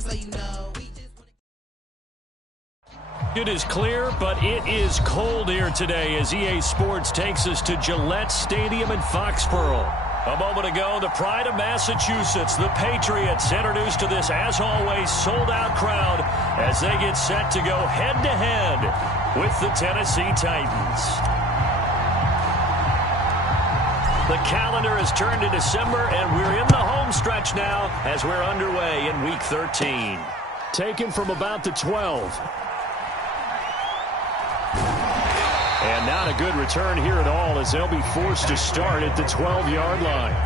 just so you know. It is clear, but it is cold here today as EA Sports takes us to Gillette Stadium in Foxborough. A moment ago, the pride of Massachusetts, the Patriots, introduced to this, as always, sold-out crowd as they get set to go head-to-head with the Tennessee Titans. The calendar has turned to December, and we're in the home stretch now as we're underway in Week 13. Taken from about the 12. And not a good return here at all as they'll be forced to start at the 12-yard line.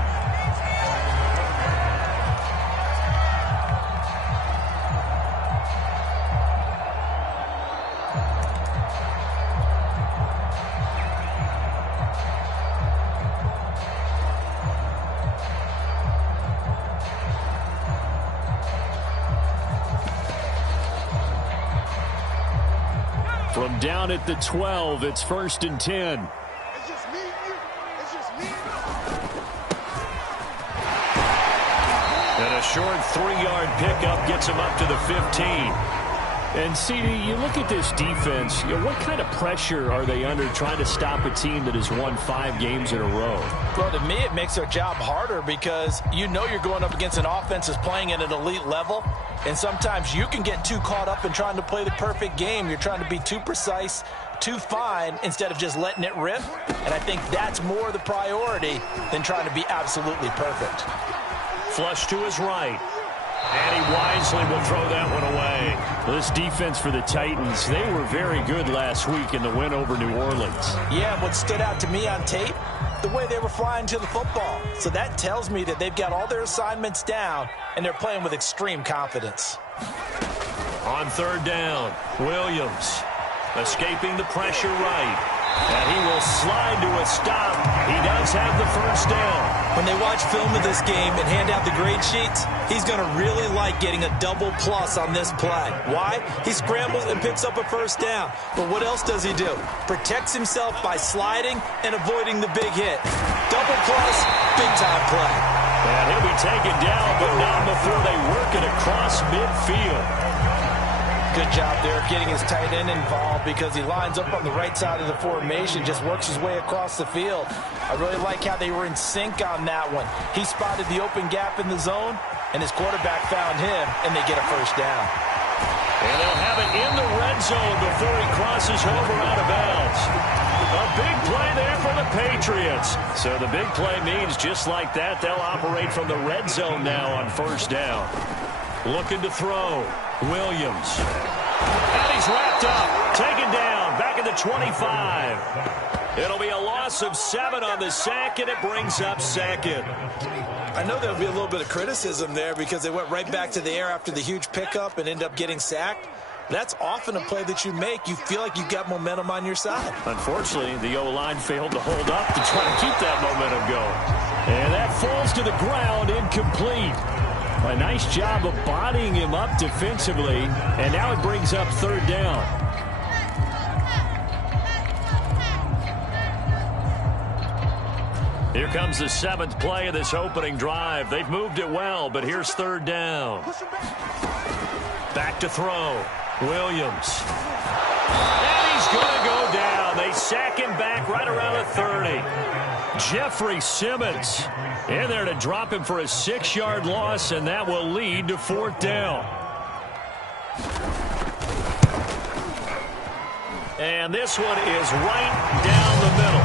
From down at the 12, it's 1st and 10. It's just me and you. It's just me and you. And a short 3-yard pickup gets him up to the 15. And, CD, you look at this defense, what kind of pressure are they under trying to stop a team that has won 5 games in a row? Well, to me, it makes their job harder because you know you're going up against an offense that's playing at an elite level. And sometimes you can get too caught up in trying to play the perfect game. You're trying to be too precise, too fine, instead of just letting it rip. And I think that's more the priority than trying to be absolutely perfect. Flush to his right. And he wisely will throw that one away. This defense for the Titans, they were very good last week in the win over New Orleans. Yeah, what stood out to me on tape, the way they were flying to the football. So that tells me that they've got all their assignments down, and they're playing with extreme confidence. On 3rd down, Williams escaping the pressure right. And he will slide to a stop. He does have the 1st down. When they watch film of this game and hand out the grade sheets, he's going to really like getting a double plus on this play. Why? He scrambles and picks up a 1st down. But what else does he do? Protects himself by sliding and avoiding the big hit. Double plus, big-time play. And he'll be taken down, but not before they work it across midfield. Good job there getting his tight end involved because he lines up on the right side of the formation, just works his way across the field. I really like how they were in sync on that one. He spotted the open gap in the zone, and his quarterback found him, and they get a 1st down. And they'll have it in the red zone before he crosses over out of bounds. A big play there for the Patriots. So the big play means just like that, they'll operate from the red zone now on 1st down. Looking to throw. Williams. And he's wrapped up. Taken down. Back at the 25. It'll be a loss of 7 on the sack, and it brings up 2nd. I know there'll be a little bit of criticism there because they went right back to the air after the huge pickup and end up getting sacked. That's often a play that you make. You feel like you've got momentum on your side. Unfortunately, the O-line failed to hold up to try to keep that momentum going. And that falls to the ground, incomplete. A nice job of bodying him up defensively, and now it brings up 3rd down. Here comes the 7th play of this opening drive. They've moved it well, but here's 3rd down. Back to throw. Williams. And he's going to go down. They sack him back right around the 30. Jeffrey Simmons in there to drop him for a 6-yard loss, and that will lead to 4th down. And this one is right down the middle.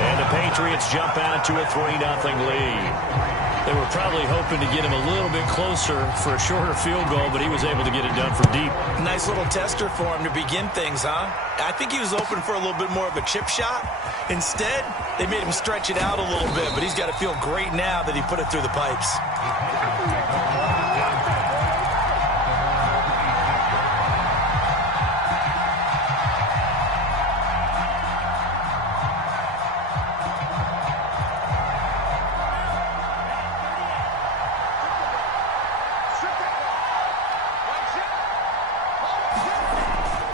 And the Patriots jump out to a 3-0 lead. They were probably hoping to get him a little bit closer for a shorter field goal, but he was able to get it done from deep. Nice little tester for him to begin things, huh? I think he was open for a little bit more of a chip shot. Instead, they made him stretch it out a little bit, but he's got to feel great now that he put it through the pipes.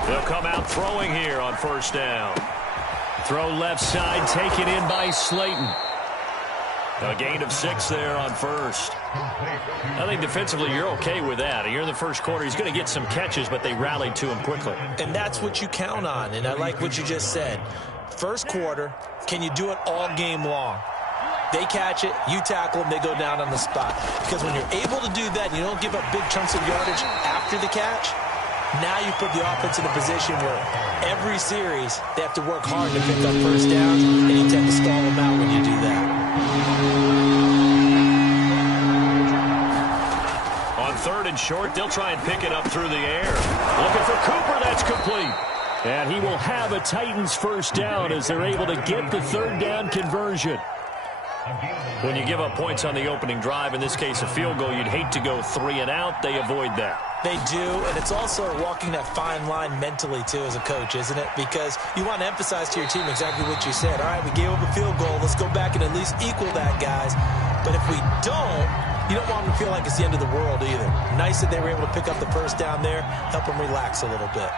They'll come out throwing here on 1st down. Throw left side, taken in by Slayton. A gain of 6 there on 1st. I think defensively you're okay with that. You're in the first quarter. He's going to get some catches, but they rallied to him quickly. And that's what you count on, and I like what you just said. First quarter, can you do it all game long? They catch it, you tackle them, they go down on the spot. Because when you're able to do that, and you don't give up big chunks of yardage after the catch, now you put the offense in a position where every series they have to work hard to pick up first downs, and you tend to stall them out when you do that. On 3rd and short, they'll try and pick it up through the air. Looking for Cooper, that's complete. And he will have a Titans first down as they're able to get the 3rd down conversion. When you give up points on the opening drive, in this case a field goal, you'd hate to go 3 and out. They avoid that. They do, and it's also walking that fine line mentally, too, as a coach, isn't it? Because you want to emphasize to your team exactly what you said. All right, we gave up a field goal. Let's go back and at least equal that, guys. But if we don't, you don't want them to feel like it's the end of the world either. Nice that they were able to pick up the first down there, help them relax a little bit.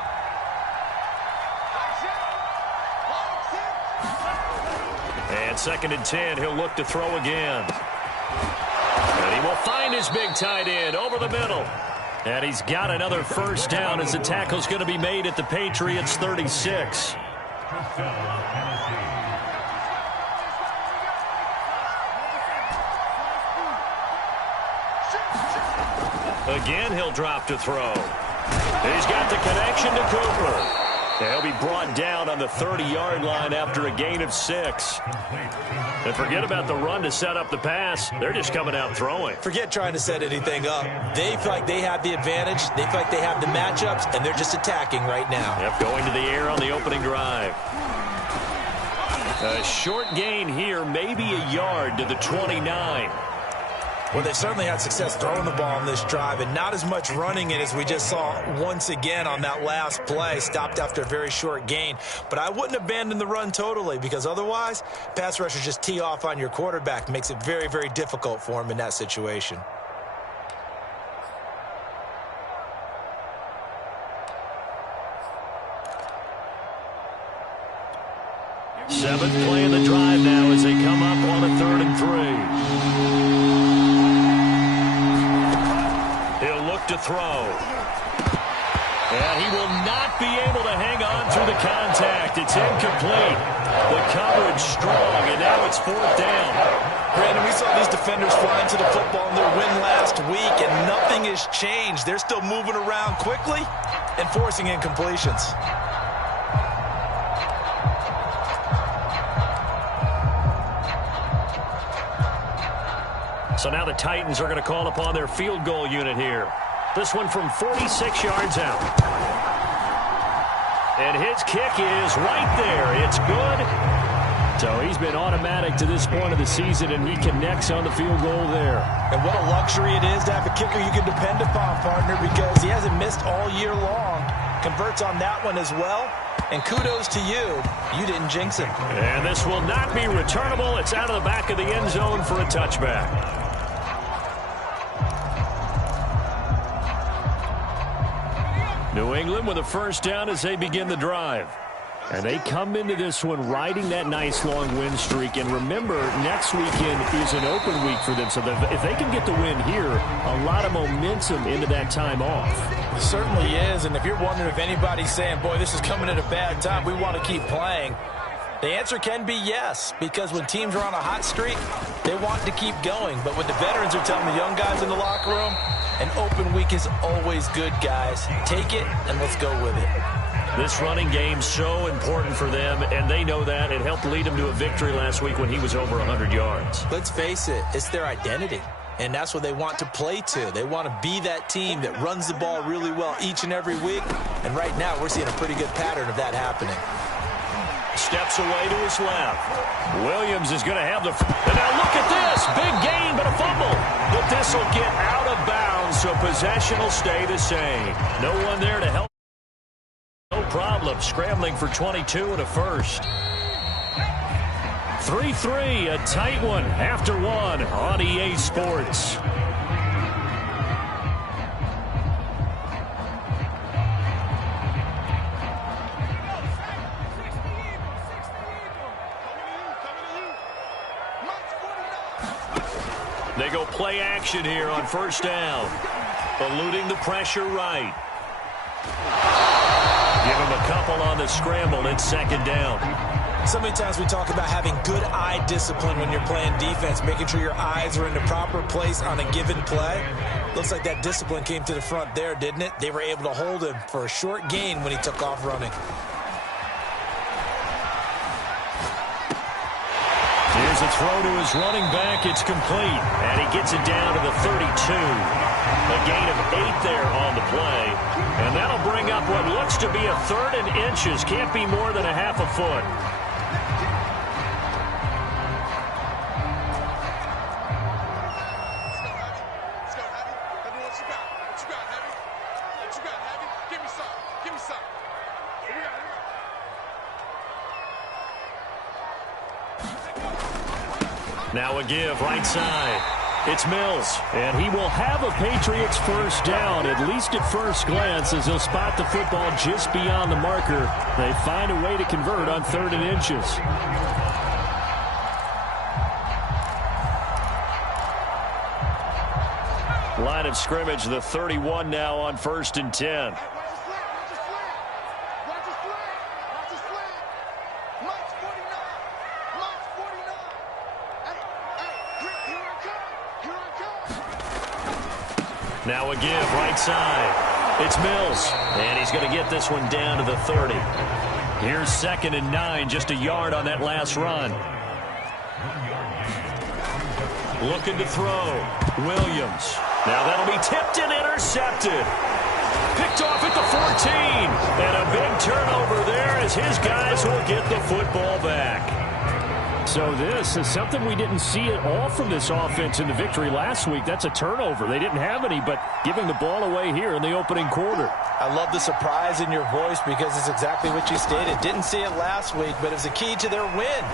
And 2nd and 10, he'll look to throw again. And he will find his big tight end over the middle. And he's got another first down as the tackle's going to be made at the Patriots 36. Again, he'll drop to throw. He's got the connection to Cooper. He'll be brought down on the 30-yard line after a gain of 6. And forget about the run to set up the pass. They're just coming out throwing. Forget trying to set anything up. They feel like they have the advantage. They feel like they have the matchups, and they're just attacking right now. Yep, going to the air on the opening drive. A short gain here, maybe a yard to the 29. Well, they've certainly had success throwing the ball on this drive, and not as much running it as we just saw once again on that last play. Stopped after a very short gain. But I wouldn't abandon the run totally, because otherwise, pass rushers just tee off on your quarterback. Makes it very, very difficult for him in that situation. Seventh play of the drive now as they come up on a 3rd and 3. To throw. And he will not be able to hang on through the contact. It's incomplete. The coverage strong, and now it's 4th down. Brandon, we saw these defenders fly into the football in their win last week, and nothing has changed. They're still moving around quickly and forcing incompletions. So now the Titans are going to call upon their field goal unit here. This one from 46 yards out. And his kick is right there. It's good. So he's been automatic to this point of the season, and he connects on the field goal there. And what a luxury it is to have a kicker you can depend upon, partner, because he hasn't missed all year long. Converts on that one as well. And kudos to you. You didn't jinx him. And this will not be returnable. It's out of the back of the end zone for a touchback. New England with a first down as they begin the drive. And they come into this one riding that nice long win streak. And remember, next weekend is an open week for them. So if they can get the win here, a lot of momentum into that time off. It certainly is. And if you're wondering if anybody's saying, boy, this is coming at a bad time, we want to keep playing, the answer can be yes. Because when teams are on a hot streak, they want to keep going. But what the veterans are telling the young guys in the locker room, an open week is always good, guys. Take it, and let's go with it. This running game's so important for them, and they know that. It helped lead them to a victory last week when he was over 100 yards. Let's face it, it's their identity, and that's what they want to play to. They want to be that team that runs the ball really well each and every week, and right now we're seeing a pretty good pattern of that happening. Steps away to his left. Williams is going to have the... And now look at this. Big gain, but a fumble. But this will get out of bounds, so possession will stay the same. No one there to help. No problem. Scrambling for 22 and a first. 3-3, a tight one after one on EA Sports. They They go play action here on first down. Eluding the pressure right. Give him a couple on the scramble. It's second down. So many times we talk about having good eye discipline when you're playing defense, making sure your eyes are in the proper place on a given play. Looks like that discipline came to the front there, didn't it? They were able to hold him for a short gain when he took off running. Here's a throw to his running back. It's complete. And he gets it down to the 32. A gain of 8 there on the play. And that'll bring up what looks to be a 3rd and inches. Can't be more than a half a foot. Now a give right side. It's Mills, and he will have a Patriots first down, at least at first glance, as he'll spot the football just beyond the marker. They find a way to convert on 3rd and inches. Line of scrimmage, the 31 now on 1st and 10. Now a give right side. It's Mills, and he's going to get this one down to the 30. Here's 2nd and 9, just a yard on that last run. Looking to throw. Williams. Now that'll be tipped and intercepted. Picked off at the 14. And a big turnover there as his guys will get the football back. So this is something we didn't see at all from this offense in the victory last week. That's a turnover. They didn't have any, but giving the ball away here in the opening quarter. I love the surprise in your voice because it's exactly what you stated. Didn't see it last week, but it was a key to their win.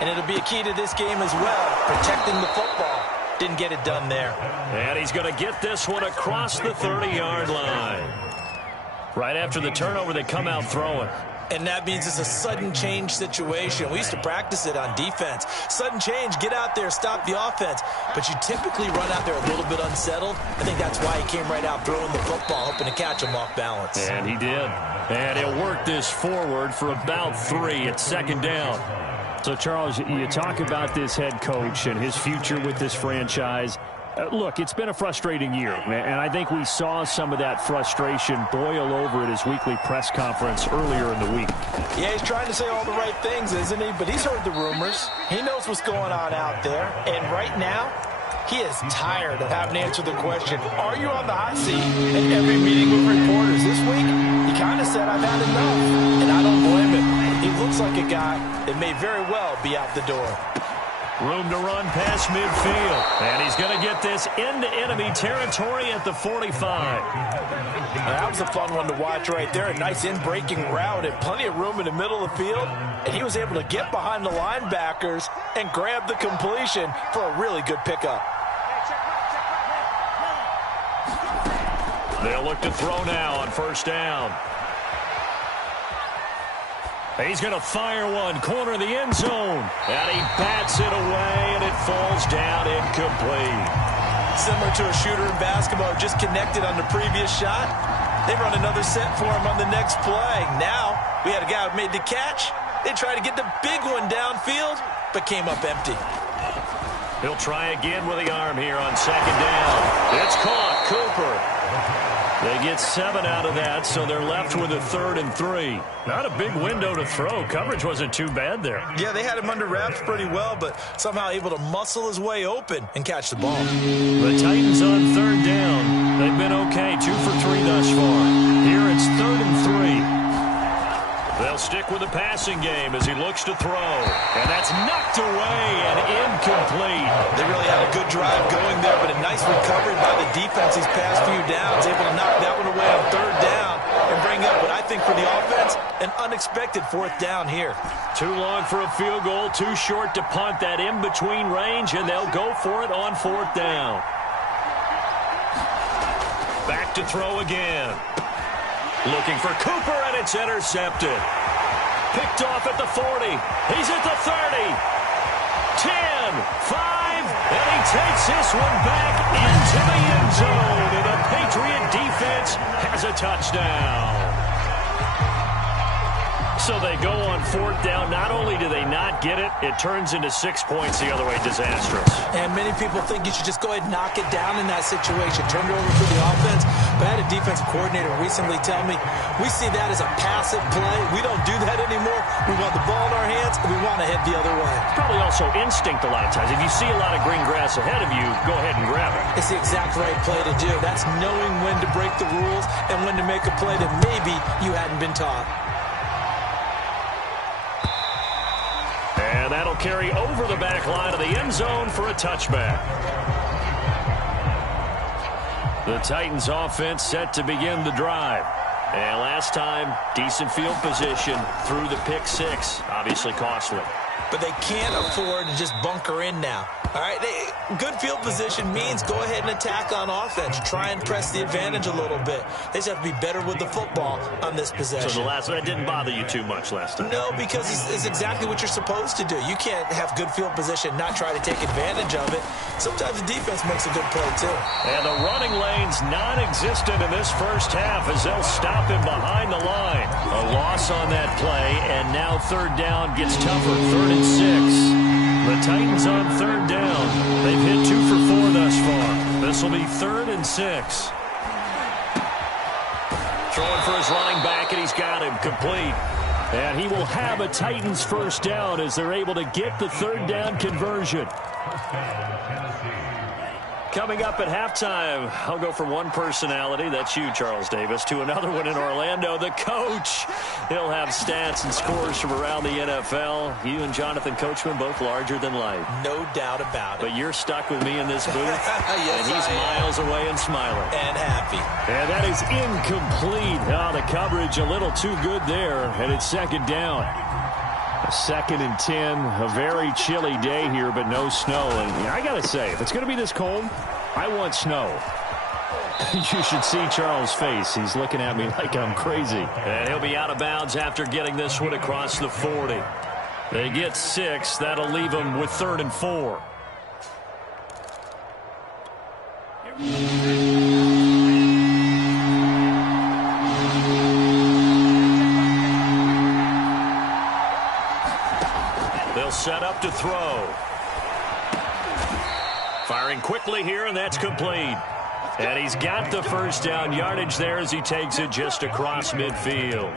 And it'll be a key to this game as well, protecting the football. Didn't get it done there. And he's going to get this one across the 30-yard line. Right after the turnover, they come out throwing. And that means it's a sudden change situation. We used to practice it on defense. Sudden change, get out there, stop the offense. But you typically run out there a little bit unsettled. I think that's why he came right out throwing the football, hoping to catch him off balance. And he did. And he'll work this forward for about 3 at 2nd down. So, Charles, you talk about this head coach and his future with this franchise. Look, it's been a frustrating year, and I think we saw some of that frustration boil over at his weekly press conference earlier in the week. Yeah, he's trying to say all the right things, isn't he? But he's heard the rumors. He knows what's going on out there. And right now, he is tired of having to answer the question, are you on the hot seat? In every meeting with reporters this week, he kind of said, I've had enough. And I don't blame him. He looks like a guy that may very well be out the door. Room to run past midfield. And he's going to get this into enemy territory at the 45. That was a fun one to watch right there. A nice in-breaking route and plenty of room in the middle of the field. And he was able to get behind the linebackers and grab the completion for a really good pickup. They'll look to throw now on first down. He's going to fire one, corner of the end zone. And he bats it away, and it falls down incomplete. Similar to a shooter in basketball, just connected on the previous shot. They run another set for him on the next play. Now, we had a guy who made the catch. They tried to get the big one downfield, but came up empty. He'll try again with the arm here on 2nd down. It's caught. Cooper. They get 7 out of that, so they're left with a 3rd and 3. Not a big window to throw. Coverage wasn't too bad there. Yeah, they had him under wraps pretty well, but somehow able to muscle his way open and catch the ball. The Titans on 3rd down. They've been okay, 2 for 3 thus far. Here it's 3rd and 3. They'll stick with the passing game as he looks to throw. And that's knocked away and incomplete. They really had a good drive going there, but a nice recovery by the defense these past few downs, able to knock that one away on 3rd down and bring up what I think for the offense, an unexpected 4th down here. Too long for a field goal, too short to punt that in-between range, and they'll go for it on 4th down. Back to throw again. Looking for Cooper, and it's intercepted. Picked off at the 40. He's at the 30. 5, and he takes this one back into the end zone, and the Patriot defense has a touchdown. So they go on 4th down. Not only do they not get it, it turns into 6 points the other way. Disastrous. And many people think you should just go ahead and knock it down in that situation. Turn it over to the offense. But I had a defensive coordinator recently tell me, we see that as a passive play. We don't do that anymore. We want the ball in our hands, and we want to head the other way. It's probably also instinct a lot of times. If you see a lot of green grass ahead of you, go ahead and grab it. It's the exact right play to do. That's knowing when to break the rules and when to make a play that maybe you hadn't been taught. And that'll carry over the back line of the end zone for a touchback. The Titans offense set to begin the drive. And last time, decent field position through the pick 6. Obviously costly. But they can't afford to just bunker in now. All right, good field position means go ahead and attack on offense. Try and press the advantage a little bit. They just have to be better with the football on this possession. So the last one, that didn't bother you too much last time? No, because it's exactly what you're supposed to do. You can't have good field position, not try to take advantage of it. Sometimes the defense makes a good play, too. And the running lane's non-existent in this first half as they'll stop him behind the line. A loss on that play, and now 3rd down gets tougher. 3rd and 6. The Titans on 3rd down. They've hit 2 for 4 thus far. This will be 3rd and 6. Throwing for his running back, and he's got him complete. And he will have a Titans first down as they're able to get the 3rd down conversion. Coming up at halftime, I'll go from one personality, that's you, Charles Davis, to another one in Orlando, the coach. He'll have stats and scores from around the NFL. You and Jonathan Coachman, both larger than life. No doubt about it. But you're stuck with me in this booth, yes, and he's miles away and smiling. And happy. And that is incomplete. Oh, the coverage a little too good there, and it's 2nd down. 2nd and 10, a very chilly day here, but no snow. And I got to say, if it's going to be this cold, I want snow. You should see Charles' face. He's looking at me like I'm crazy. And he'll be out of bounds after getting this one across the 40. They get 6. That'll leave them with 3rd and 4. They'll set up to throw. Firing quickly here, and that's complete. And he's got the first down yardage there as he takes it just across midfield.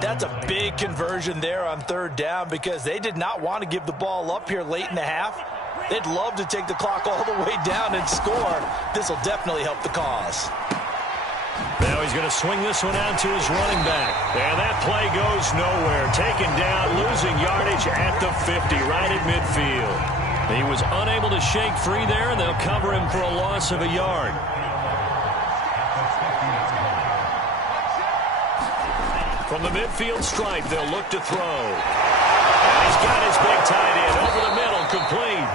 That's a big conversion there on 3rd down because they did not want to give the ball up here late in the half. They'd love to take the clock all the way down and score. This will definitely help the cause. Now he's going to swing this one out to his running back. And that play goes nowhere. Taken down, losing yardage at the 50, right at midfield. He was unable to shake free there, and they'll cover him for a loss of a yard. From the midfield stripe, they'll look to throw. And he's got his big tight end over the middle, complete.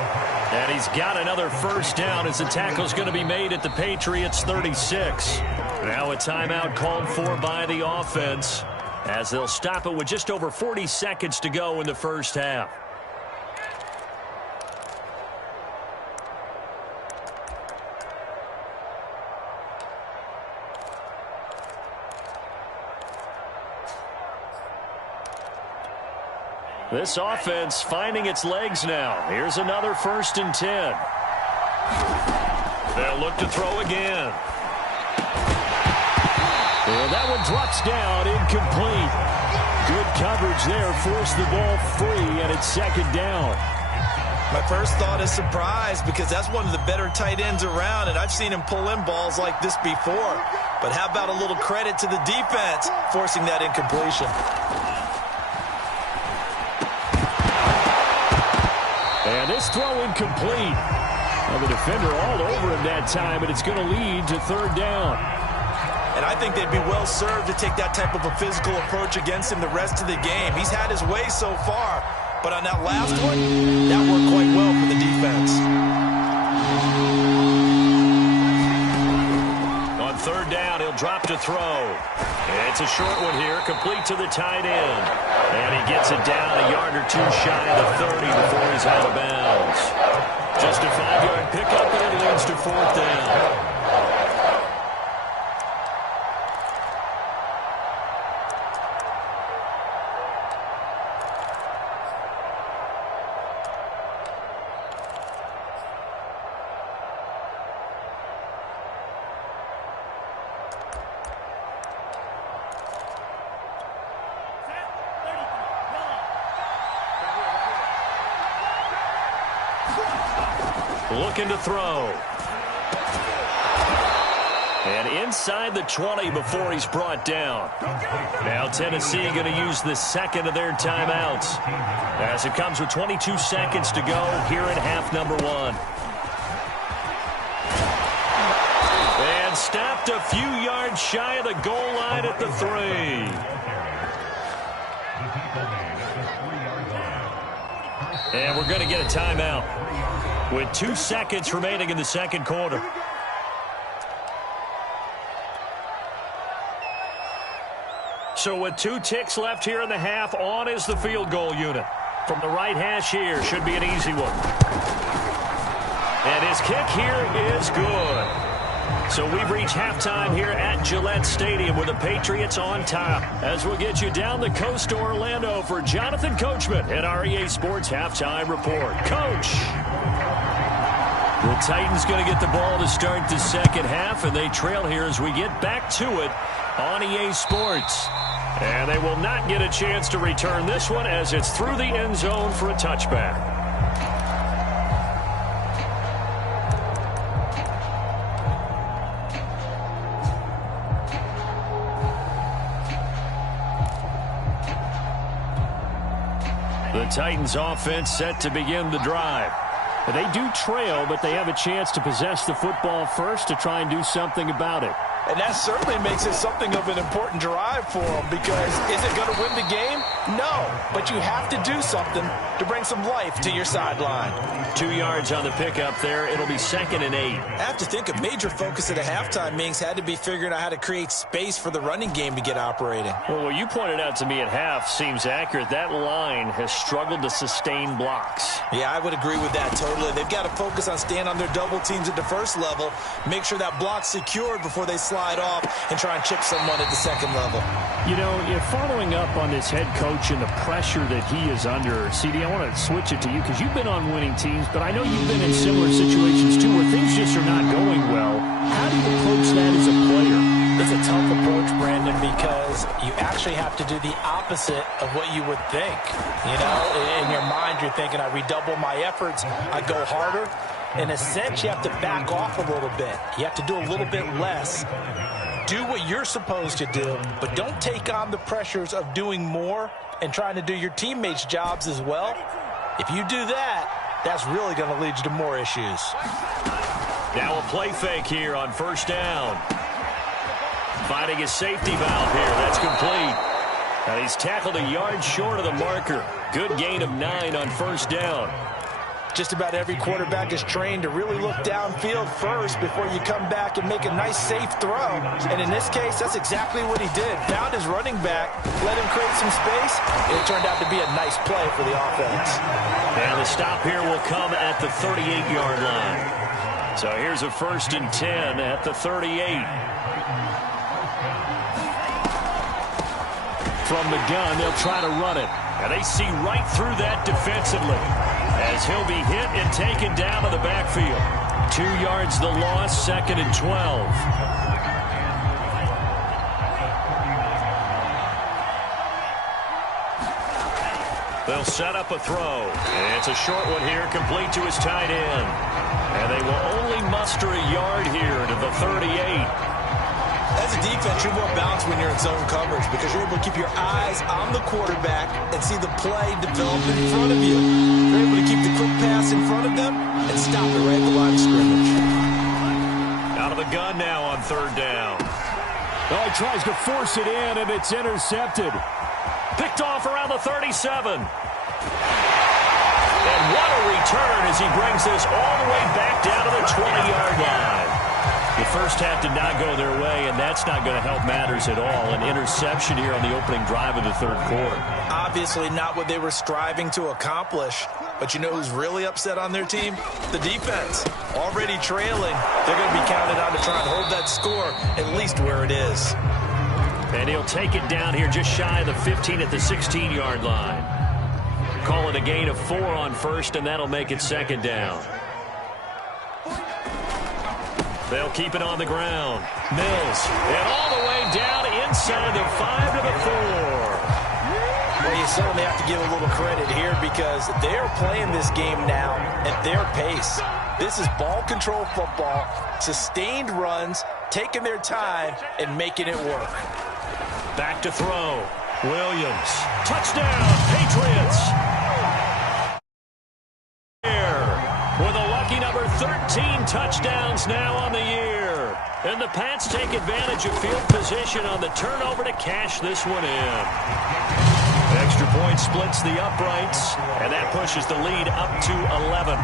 And he's got another first down as the tackle's going to be made at the Patriots' 36. Now a timeout called for by the offense as they'll stop it with just over 40 seconds to go in the first half. This offense finding its legs now. Here's another 1st and 10. They'll look to throw again. And that one drops down, incomplete. Good coverage there, forced the ball free, and it's 2nd down. My first thought is surprise because that's one of the better tight ends around, and I've seen him pull in balls like this before. But how about a little credit to the defense forcing that incompletion? And this throw incomplete. Well, the defender all over him that time, and it's going to lead to 3rd down. And I think they'd be well served to take that type of a physical approach against him the rest of the game. He's had his way so far, but on that last one, that worked quite well for the defense. On 3rd down, he'll He'll drop to throw. It's a short one here, complete to the tight end. And he gets it down a yard or two shy of the 30 before he's out of bounds. Just a 5-yard pickup, and it leads to 4th down. Looking to throw. And inside the 20 before he's brought down. Now Tennessee going to use the second of their timeouts as it comes with 22 seconds to go here in half number 1. And stopped a few yards shy of the goal line at the 3. And we're going to get a timeout with 2 seconds remaining in the second quarter. So with 2 ticks left here in the half, on is the field goal unit. From the right hash here, should be an easy one. And his kick here is good. So we've reached halftime here at Gillette Stadium with the Patriots on top. As we'll get you down the coast to Orlando for Jonathan Coachman at our EA Sports Halftime Report. Coach! The Titans going to get the ball to start the second half, and they trail here as we get back to it on EA Sports. And they will not get a chance to return this one as it's through the end zone for a touchback. The Titans offense set to begin the drive. They do trail, but they have a chance to possess the football first to try and do something about it. And that certainly makes it something of an important drive for them, because is it going to win the game? No, but you have to do something to bring some life to your sideline. 2 yards on the pickup there. It'll be 2nd and 8. I have to think a major focus at a halftime means had to be figuring out how to create space for the running game to get operating. Well, what you pointed out to me at half seems accurate. That line has struggled to sustain blocks. Yeah, I would agree with that totally. They've got to focus on staying on their double teams at the first level, make sure that block's secured before they slide off and try and chip someone at the second level. You know, if following up on this head coach and the pressure that he is under, CD, I want to switch it to you because you've been on winning teams, but I know you've been in similar situations too where things just are not going well. How do you approach that as a player? It's a tough approach, Brandon, because you actually have to do the opposite of what you would think. You know, in your mind, you're thinking, I redouble my efforts, I go harder. In a sense, you have to back off a little bit. You have to do a little bit less. Do what you're supposed to do, but don't take on the pressures of doing more and trying to do your teammates' jobs as well. If you do that, that's really going to lead you to more issues. Now a play fake here on first down. Finding a safety valve here. That's complete. And he's tackled a yard short of the marker. Good gain of 9 on first down. Just about every quarterback is trained to really look downfield first before you come back and make a nice, safe throw. And in this case, that's exactly what he did. Found his running back, let him create some space, and it turned out to be a nice play for the offense. And the stop here will come at the 38-yard line. So here's a 1st and 10 at the 38. From the gun, they'll try to run it. And they see right through that defensively as he'll be hit and taken down to the backfield. 2 yards the loss, 2nd and 12. They'll set up a throw. And it's a short one here, complete to his tight end. And they will only muster a yard here to the 38. As a defense, you're more balanced when you're in zone coverage because you're able to keep your eyes on the quarterback and see the play develop in front of you. You're able to keep the quick pass in front of them and stop it right at the line of scrimmage. Out of the gun now on 3rd down. Oh, he tries to force it in, and it's intercepted. Picked off around the 37. And what a return as he brings this all the way back down to the 20-yard line. The first half did not go their way, and that's not going to help matters at all. An interception here on the opening drive of the third quarter. Obviously not what they were striving to accomplish. But you know who's really upset on their team? The defense. Already trailing. They're going to be counted on to try and hold that score at least where it is. And he'll take it down here just shy of the 15 at the 16-yard line. Call it a gain of 4 on first, and that'll make it second down. They'll keep it on the ground. Mills. And all the way down inside the 5 to the 4. Well, you certainly have to give a little credit here because they're playing this game now at their pace. This is ball control football, sustained runs, taking their time and making it work. Back to throw. Williams. Touchdown, Patriots. With a lucky number 13 touchdowns now on the year. And the Pats take advantage of field position on the turnover to cash this one in. Extra point splits the uprights, and that pushes the lead up to 11.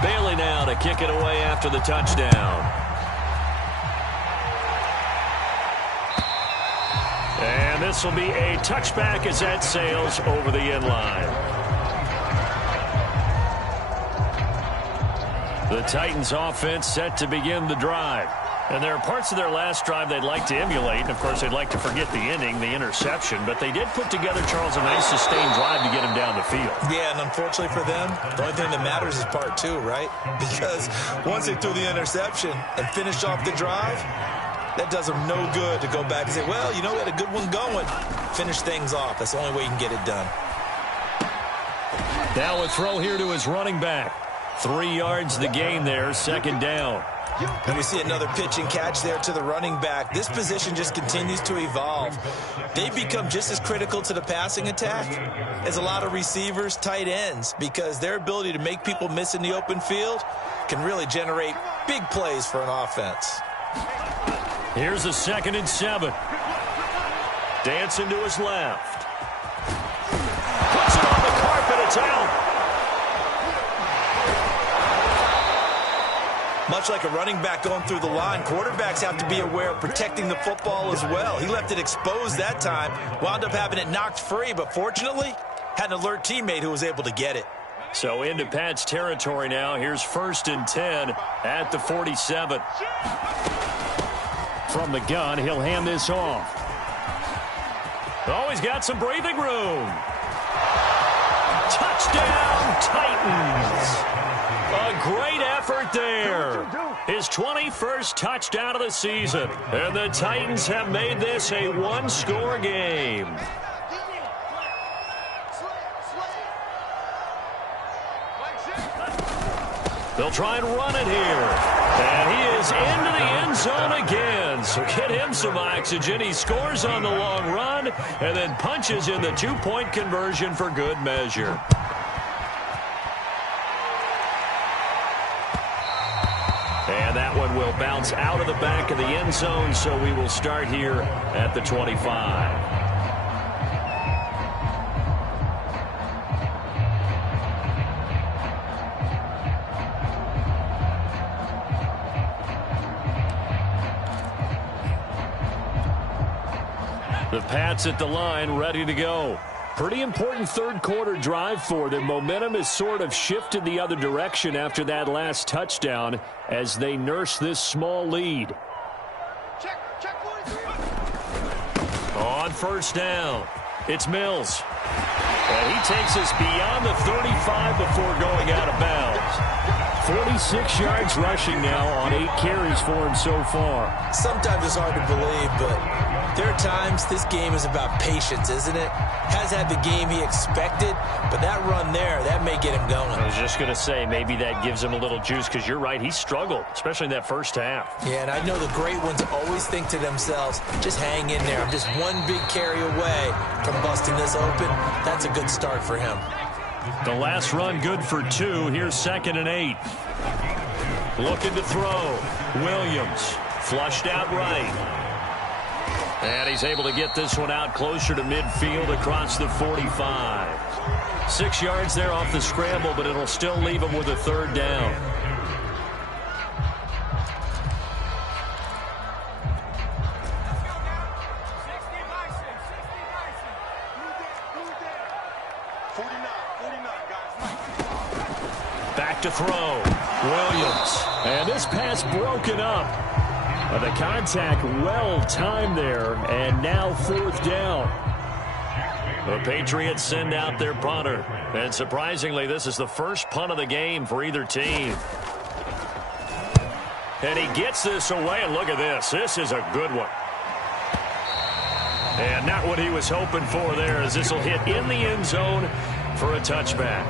Bailey now to kick it away after the touchdown. And this will be a touchback as that sails over the end line. The Titans offense set to begin the drive. And there are parts of their last drive they'd like to emulate. And, of course, they'd like to forget the inning, the interception. But they did put together, Charles, a nice sustained drive to get him down the field. Yeah, and unfortunately for them, the only thing that matters is part 2, right? Because once they threw the interception and finished off the drive, that does them no good to go back and say, well, you know, we had a good one going. Finish things off. That's the only way you can get it done. Now a throw here to his running back. 3 yards the gain there, second down. And we see another pitch and catch there to the running back. This position just continues to evolve. They become just as critical to the passing attack as a lot of receivers, tight ends, because their ability to make people miss in the open field can really generate big plays for an offense. Here's a 2nd and 7. Dancing to his left. Puts it on the carpet. It's out. Much like a running back going through the line, quarterbacks have to be aware of protecting the football as well. He left it exposed that time, wound up having it knocked free, but fortunately, had an alert teammate who was able to get it. So into Pat's territory now. Here's 1st and 10 at the 47. From the gun, he'll hand this off. Oh, he's got some breathing room. Touchdown, Titans. A great effort there. His 21st touchdown of the season. And the Titans have made this a one-score game. They'll try and run it here. And he is into the end zone again. So get him some oxygen. He scores on the long run and then punches in the 2-point conversion for good measure. And that one will bounce out of the back of the end zone, so we will start here at the 25. The Pats at the line, ready to go. Pretty important third quarter drive for them. Momentum has sort of shifted the other direction after that last touchdown as they nurse this small lead. On first down, it's Mills. And he takes us beyond the 35 before going out of bounds. 46 yards rushing now on 8 carries for him so far. Sometimes it's hard to believe, but there are times this game is about patience, isn't it? Has had the game he expected, but that run there, that may get him going. I was just going to say, maybe that gives him a little juice, because you're right, he struggled, especially in that first half. Yeah, and I know the great ones always think to themselves, just hang in there. I'm just one big carry away from busting this open. That's a good start for him. The last run good for 2. Here's 2nd and 8. Looking to throw. Williams flushed out right. And he's able to get this one out closer to midfield across the 45. 6 yards there off the scramble, but it'll still leave him with a third down. Back to throw. Williams. And this pass broken up. The contact well timed there, and now fourth down. The Patriots send out their punter. And surprisingly, this is the first punt of the game for either team. And he gets this away, and look at this. This is a good one. And not what he was hoping for there, as this will hit in the end zone for a touchback.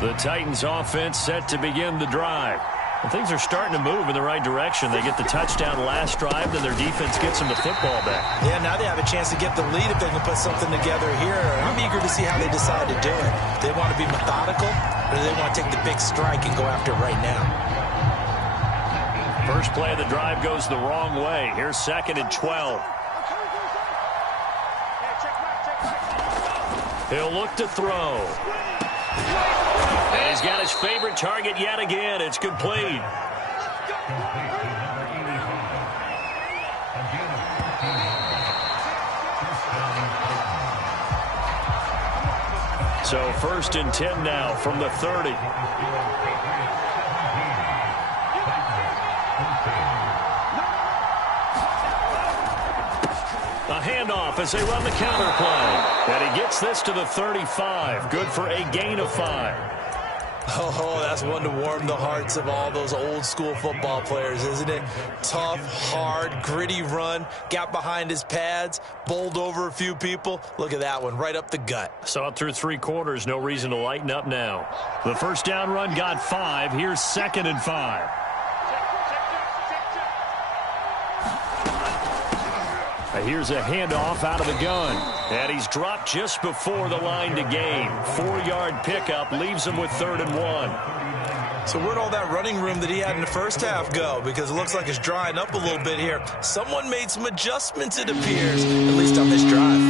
The Titans offense set to begin the drive. And things are starting to move in the right direction. They get the touchdown last drive, then their defense gets them the football back. Yeah, now they have a chance to get the lead if they can put something together here. I'm eager to see how they decide to do it. Do they want to be methodical, or do they want to take the big strike and go after it right now? First play of the drive goes the wrong way. Here's 2nd and 12. He'll look to throw. And he's got his favorite target yet again. It's complete. So 1st and 10 now from the 30. A handoff as they run the counter play. And he gets this to the 35. Good for a gain of 5. Oh, that's one to warm the hearts of all those old school football players, isn't it? Tough, hard, gritty run. Got behind his pads, bowled over a few people. Look at that one, right up the gut. Saw it through 3 quarters. No reason to lighten up now. The first down run got 5. Here's 2nd and 5. Here's a handoff out of the gun. And he's dropped just before the line to gain. 4-yard pickup leaves him with 3rd and 1. So where'd all that running room that he had in the first half go? Because it looks like it's drying up a little bit here. Someone made some adjustments, it appears, at least on this drive.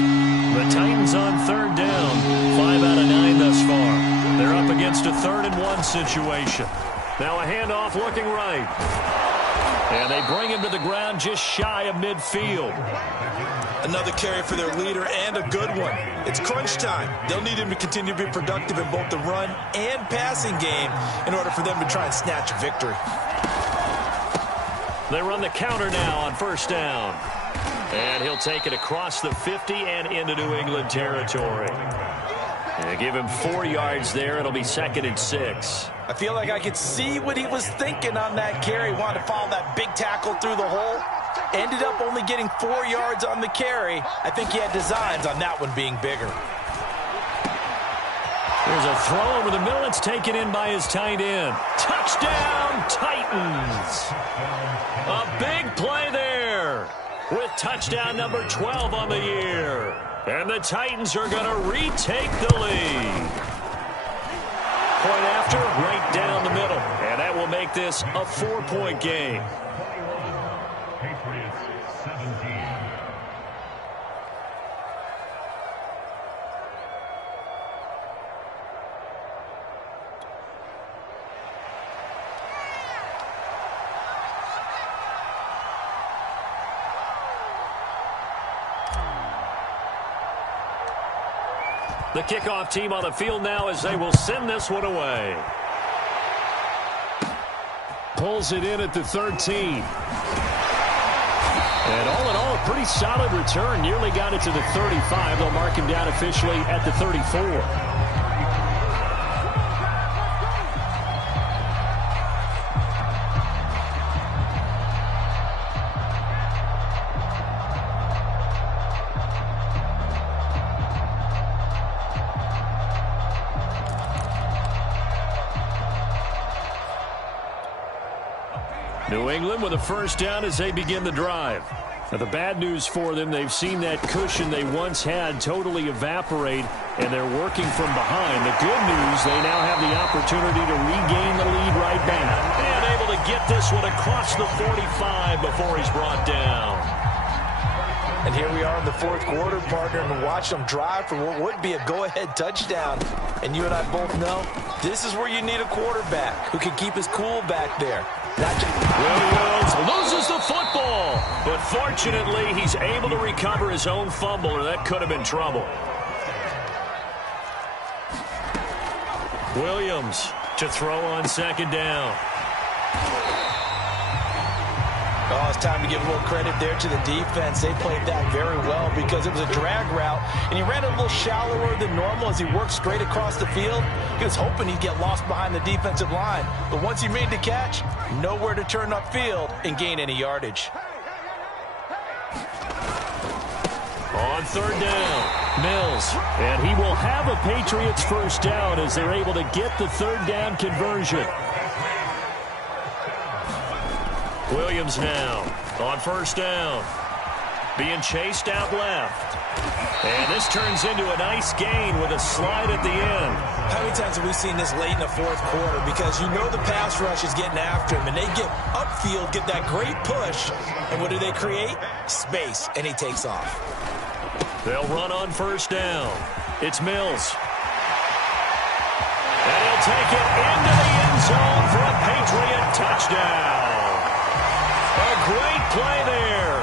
The Titans on 3rd down. 5 out of 9 thus far. They're up against a 3rd and 1 situation. Now a handoff looking right. And they bring him to the ground just shy of midfield. Another carry for their leader, and a good one. It's crunch time. They'll need him to continue to be productive in both the run and passing game in order for them to try and snatch a victory. They run the counter now on 1st down. And he'll take it across the 50 and into New England territory. And give him 4 yards there. It'll be 2nd and 6. I feel like I could see what he was thinking on that carry. Wanted to follow that big tackle through the hole. Ended up only getting 4 yards on the carry. I think he had designs on that one being bigger. There's a throw over the middle. It's taken in by his tight end. Touchdown, Titans. A big play there with touchdown number 12 on the year. And the Titans are going to retake the lead. Point after, right down the middle. And that will make this a 4-point game. Patriots 17. The kickoff team on the field now as they will send this one away. Pulls it in at the 13. And all in all, a pretty solid return. Nearly got it to the 35. They'll mark him down officially at the 34. New England with a first down as they begin the drive. Now, the bad news for them, they've seen that cushion they once had totally evaporate, and they're working from behind. The good news, they now have the opportunity to regain the lead right back. And able to get this one across the 45 before he's brought down. And here we are in the fourth quarter, partner, and watch them drive for what would be a go-ahead touchdown. And you and I both know this is where you need a quarterback who can keep his cool back there. Williams loses the football, but fortunately he's able to recover his own fumble, or that could have been trouble. Williams to throw on second down. Oh, it's time to give a little credit there to the defense. They played that very well because it was a drag route, and he ran a little shallower than normal as he worked straight across the field. He was hoping he'd get lost behind the defensive line, but once he made the catch, nowhere to turn upfield and gain any yardage. On third down, Mills. And he will have a Patriots first down as they're able to get the third down conversion. Williams now on first down, being chased out left. And this turns into a nice gain with a slide at the end. How many times have we seen this late in the fourth quarter? Because you know the pass rush is getting after him, and they get upfield, get that great push, and what do they create? Space, and he takes off. They'll run on first down. It's Mills. And he'll take it into the end zone for a Patriot touchdown. A great play there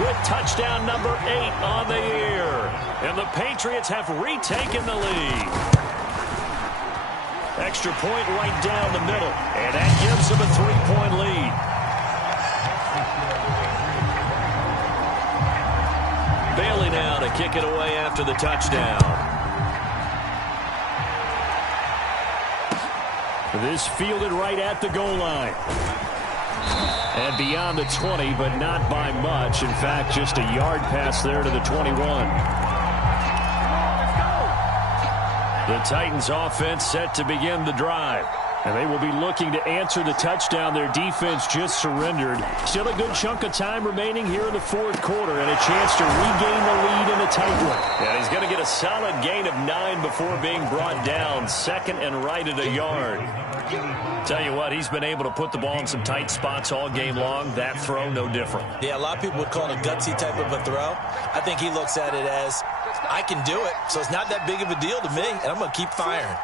with touchdown number 8 on the year. And the Patriots have retaken the lead. Extra point right down the middle. And that gives them a 3-point lead. Bailey now to kick it away after the touchdown. This fielded right at the goal line. And beyond the 20, but not by much. In fact, just a yard pass there to the 21. The Titans offense set to begin the drive. And they will be looking to answer the touchdown their defense just surrendered. Still a good chunk of time remaining here in the fourth quarter and a chance to regain the lead in a tight one. And he's going to get a solid gain of 9 before being brought down. Second and right at a yard. Tell you what, he's been able to put the ball in some tight spots all game long. That throw, no different. Yeah, a lot of people would call it a gutsy type of a throw. I think he looks at it as, I can do it, so it's not that big of a deal to me, and I'm going to keep firing.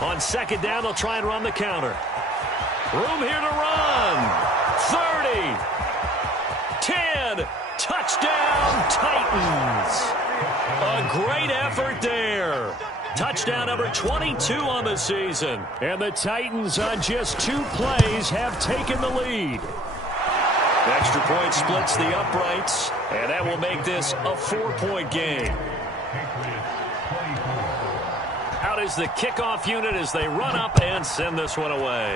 On second down, they'll try and run the counter. Room here to run. 30. 10. Touchdown, Titans. A great effort there. Touchdown number 22 on the season. And the Titans on just 2 plays have taken the lead. Extra point splits the uprights, and that will make this a 4-point game. Out is the kickoff unit as they run up and send this one away.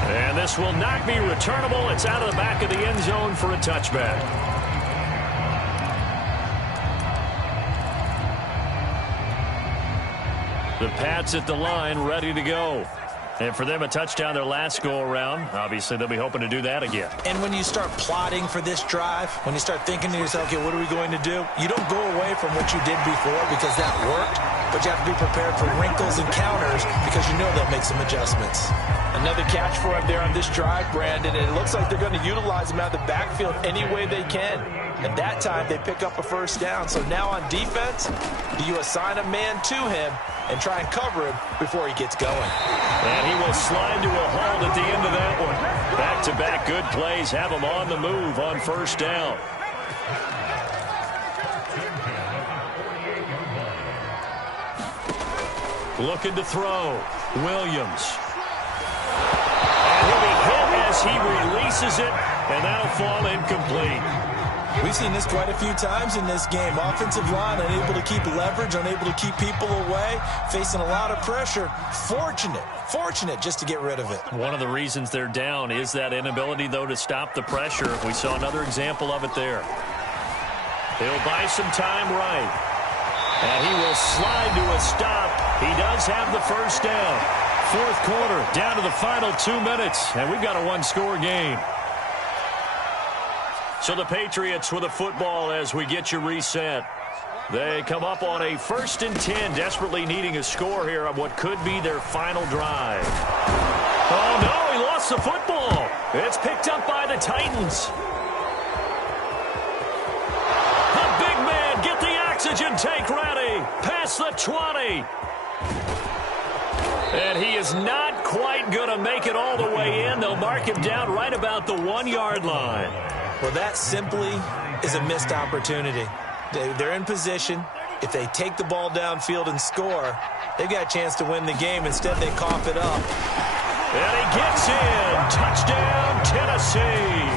And this will not be returnable. It's out of the back of the end zone for a touchback. The Pats at the line, ready to go. And for them, a touchdown their last go-around. Obviously, they'll be hoping to do that again. And when you start plotting for this drive, when you start thinking to yourself, okay, what are we going to do? You don't go away from what you did before because that worked, but you have to be prepared for wrinkles and counters because you know they'll make some adjustments. Another catch for him there on this drive, Brandon, and it looks like they're going to utilize him out of the backfield any way they can. And that time, they pick up a first down. So now on defense, do you assign a man to him and try and cover him before he gets going? And he will slide to a hold at the end of that one. Back-to-back good plays have him on the move on first down. Looking to throw. Williams. And he'll be hit as he releases it, and that'll fall incomplete. We've seen this quite a few times in this game. Offensive line unable to keep leverage, unable to keep people away, facing a lot of pressure. Fortunate just to get rid of it. One of the reasons they're down is that inability, though, to stop the pressure. We saw another example of it there. He'll buy some time right. And he will slide to a stop. He does have the first down. fourth quarter, down to the final 2 minutes, and we've got a one-score game. So the Patriots with the football as we get you reset. They come up on a 1st and 10, desperately needing a score here on what could be their final drive. Oh, no, he lost the football. It's picked up by the Titans. The big man, get the oxygen tank ready. Past the 20. And he is not quite going to make it all the way in. They'll mark him down right about the 1-yard line. Well, that simply is a missed opportunity. They're in position. If they take the ball downfield and score, they've got a chance to win the game. Instead, they cough it up. And he gets in. Touchdown, Tennessee.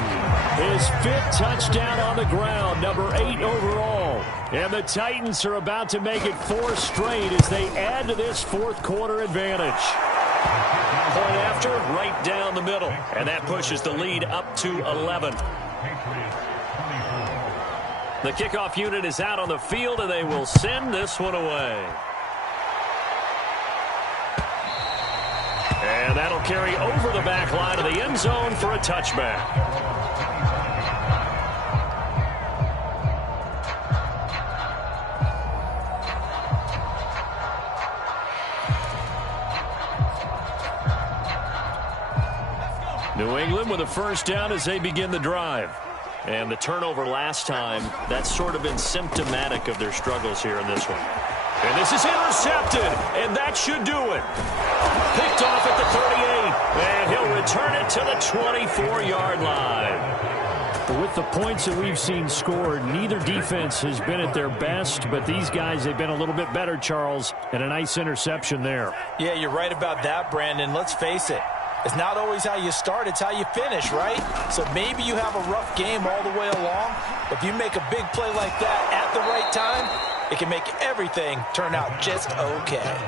His 5th touchdown on the ground, number 8 overall. And the Titans are about to make it 4 straight as they add to this fourth quarter advantage. Point after, right down the middle. And that pushes the lead up to 11. The kickoff unit is out on the field, and they will send this one away. And that'll carry over the back line of the end zone for a touchback. New England with a first down as they begin the drive. And the turnover last time, that's sort of been symptomatic of their struggles here in this one. And this is intercepted, and that should do it. Picked off at the 38, and he'll return it to the 24-yard line. With the points that we've seen scored, neither defense has been at their best, but these guys, they've been a little bit better, Charles, and a nice interception there. Yeah, you're right about that, Brandon. Let's face it. It's not always how you start, it's how you finish, right? So maybe you have a rough game all the way along, but if you make a big play like that at the right time, it can make everything turn out just okay.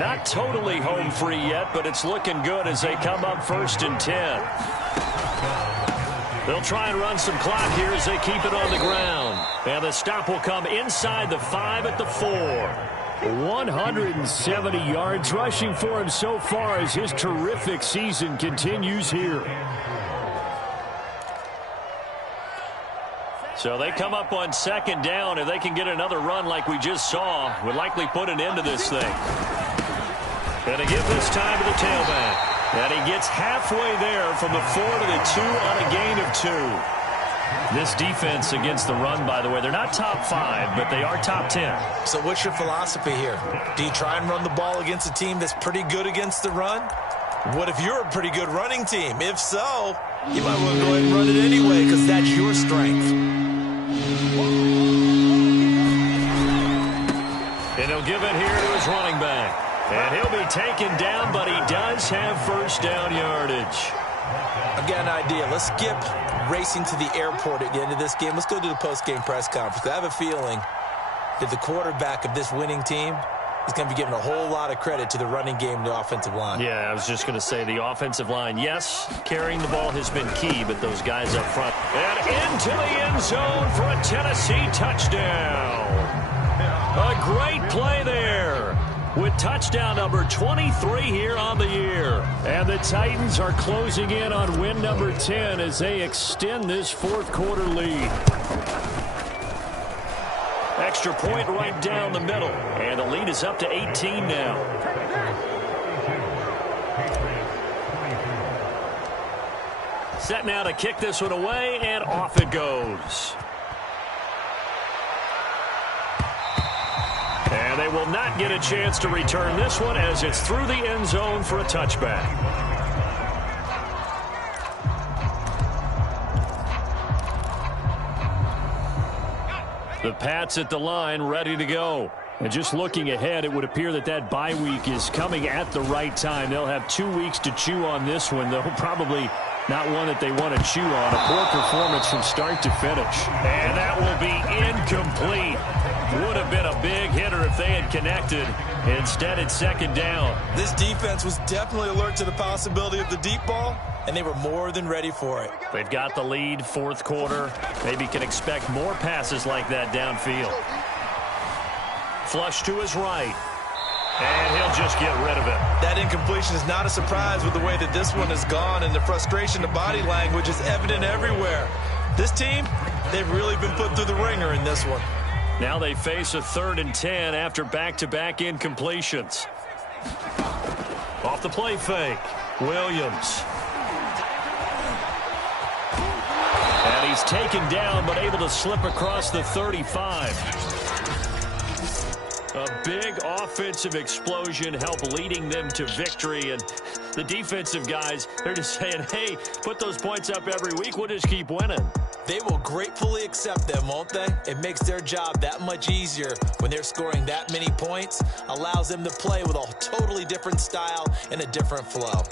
Not totally home free yet, but it's looking good as they come up 1st and 10. They'll try and run some clock here as they keep it on the ground. And the stop will come inside the 5 at the 4. 170 yards rushing for him so far as his terrific season continues here. So they come up on 2nd down. If they can get another run like we just saw, would likely put an end to this thing. And to give this time to the tailback. And he gets halfway there from the 4 to the 2 on a gain of 2. This defense against the run, by the way, they're not top 5, but they are top 10. So what's your philosophy here? Do you try and run the ball against a team that's pretty good against the run? What if you're a pretty good running team? If so, you might want to go ahead and run it anyway because that's your strength. And he'll give it here to his running back. And he'll be taken down, but he does have first down yardage. I've got an idea. Let's skip racing to the airport at the end of this game. Let's go to the post-game press conference. I have a feeling that the quarterback of this winning team is going to be giving a whole lot of credit to the running game and the offensive line. Yeah, I was just going to say the offensive line, yes, carrying the ball has been key, but those guys up front. And into the end zone for a Tennessee touchdown. A great play there. With touchdown number 23 here on the year. And the Titans are closing in on win number 10 as they extend this fourth quarter lead. Extra point right down the middle. And the lead is up to 18 now. Set now to kick this one away, and off it goes. And they will not get a chance to return this one as it's through the end zone for a touchback. The Pats at the line, ready to go. And just looking ahead, it would appear that that bye week is coming at the right time. They'll have 2 weeks to chew on this one, though probably not one that they want to chew on. A poor performance from start to finish. And that will be incomplete. Would have been a big hitter if they had connected. Instead, it's second down. This defense was definitely alert to the possibility of the deep ball, and they were more than ready for it. They've got the lead, fourth quarter. Maybe can expect more passes like that downfield. Flush to his right. And he'll just get rid of it. That incompletion is not a surprise with the way that this one has gone, and the frustration, the body language is evident everywhere. This team, they've really been put through the ringer in this one. Now they face a 3rd and 10 after back-to-back incompletions. Off the play fake, Williams. And he's taken down, but able to slip across the 35. A big offensive explosion helped leading them to victory. And the defensive guys, they're just saying, hey, put those points up every week. We'll just keep winning. They will gratefully accept them, won't they? It makes their job that much easier when they're scoring that many points. Allows them to play with a totally different style and a different flow.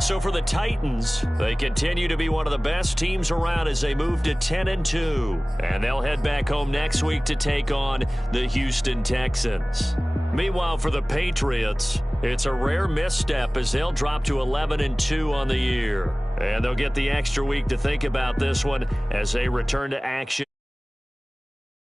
So for the Titans, they continue to be one of the best teams around as they move to 10-2. And they'll head back home next week to take on the Houston Texans. Meanwhile, for the Patriots, it's a rare misstep as they'll drop to 11-2 on the year. And they'll get the extra week to think about this one as they return to action.